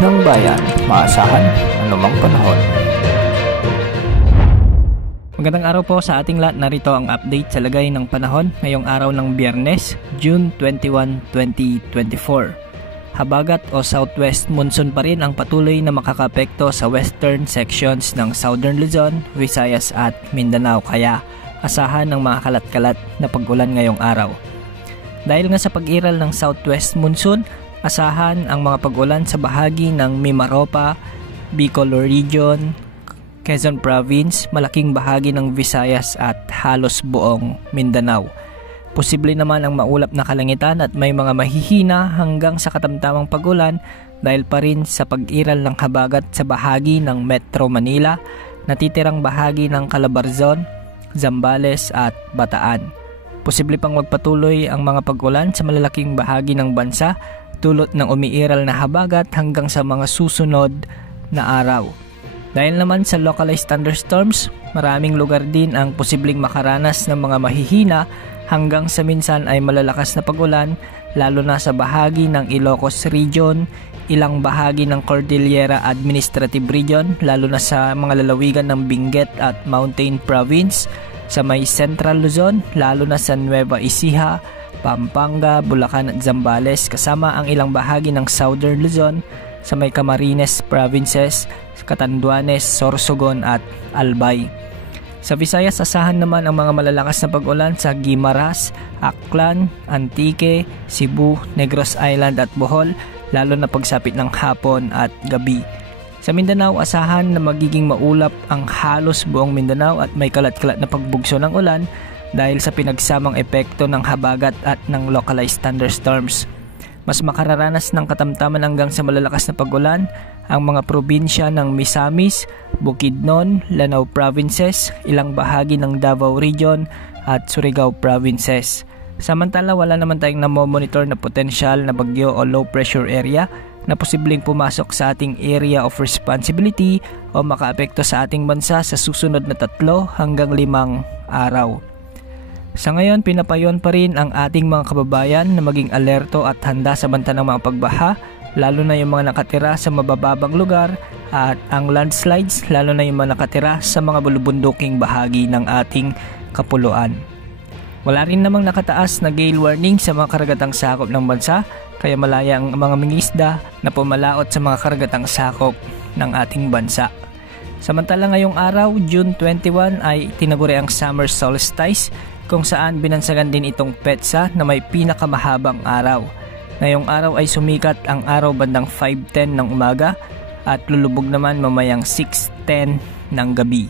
ng bayan, maasahan anumang panahon. Magandang araw po sa ating lahat. Narito ang update sa lagay ng panahon ngayong araw ng Biyernes, June 21, 2024. Habagat o southwest monsoon pa rin ang patuloy na makakapekto sa western sections ng Southern Luzon, Visayas at Mindanao, kaya asahan ng mga kalat-kalat na pag-ulan ngayong araw. Dahil nga sa pag-iral ng southwest monsoon, asahan ang mga pag-ulan sa bahagi ng Mimaropa, Bicol Region, Quezon Province, malaking bahagi ng Visayas at halos buong Mindanao. Posible naman ang maulap na kalangitan at may mga mahihina hanggang sa katamtamang pag-ulan dahil pa rin sa pag-iral ng habagat sa bahagi ng Metro Manila, natitirang bahagi ng Calabarzon, Zambales at Bataan. Posible pang magpatuloy ang mga pag-ulan sa malalaking bahagi ng bansa dulot ng umiiral na habagat hanggang sa mga susunod na araw. Dahil naman sa localized thunderstorms, maraming lugar din ang posibleng makaranas ng mga mahihina hanggang sa minsan ay malalakas na pag-ulan, lalo na sa bahagi ng Ilocos Region, ilang bahagi ng Cordillera Administrative Region, lalo na sa mga lalawigan ng Benguet at Mountain Province, sa may Central Luzon, lalo na sa Nueva Ecija, Pampanga, Bulacan at Zambales, kasama ang ilang bahagi ng Southern Luzon, sa may Camarines Provinces, Catanduanes, Sorsogon at Albay. Sa Visayas, asahan naman ang mga malalakas na pag-ulan sa Guimaras, Aklan, Antique, Cebu, Negros Island at Bohol, lalo na pagsapit ng hapon at gabi. Sa Mindanao, asahan na magiging maulap ang halos buong Mindanao at may kalat-kalat na pagbugso ng ulan dahil sa pinagsamang epekto ng habagat at ng localized thunderstorms. Mas makararanas ng katamtaman hanggang sa malalakas na pag-ulan ang mga probinsya ng Misamis, Bukidnon, Lanao Provinces, ilang bahagi ng Davao Region at Surigao Provinces. Samantala, wala naman tayong namomonitor na potensyal na bagyo o low pressure area na posibleng pumasok sa ating area of responsibility o makaapekto sa ating bansa sa susunod na 3 hanggang 5 araw. Sa ngayon, pinapayon pa rin ang ating mga kababayan na maging alerto at handa sa banta ng mga pagbaha, lalo na yung mga nakatira sa mabababang lugar, at ang landslides, lalo na yung mga nakatira sa mga bulubunduking bahagi ng ating kapuluan. Wala rin namang nakataas na gale warning sa mga karagatang sakop ng bansa, kaya malaya ang mga mangingisda na pumalaot sa mga karagatang sakop ng ating bansa. Samantala ngayong araw, June 21 ay tinaguri ang summer solstice, kung saan binansagan din itong petsa na may pinakamahabang araw. Ngayong araw ay sumikat ang araw bandang 5:10 ng umaga at lulubog naman mamayang 6:10 ng gabi.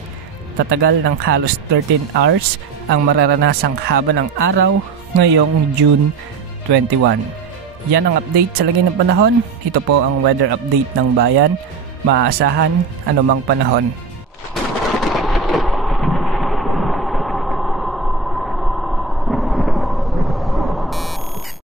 Tatagal ng halos 13 hours ang mararanasang haba ng araw ngayong June 21. Yan ang update sa lagay ng panahon. Ito po ang weather update ng bayan. Maaasahan anumang panahon.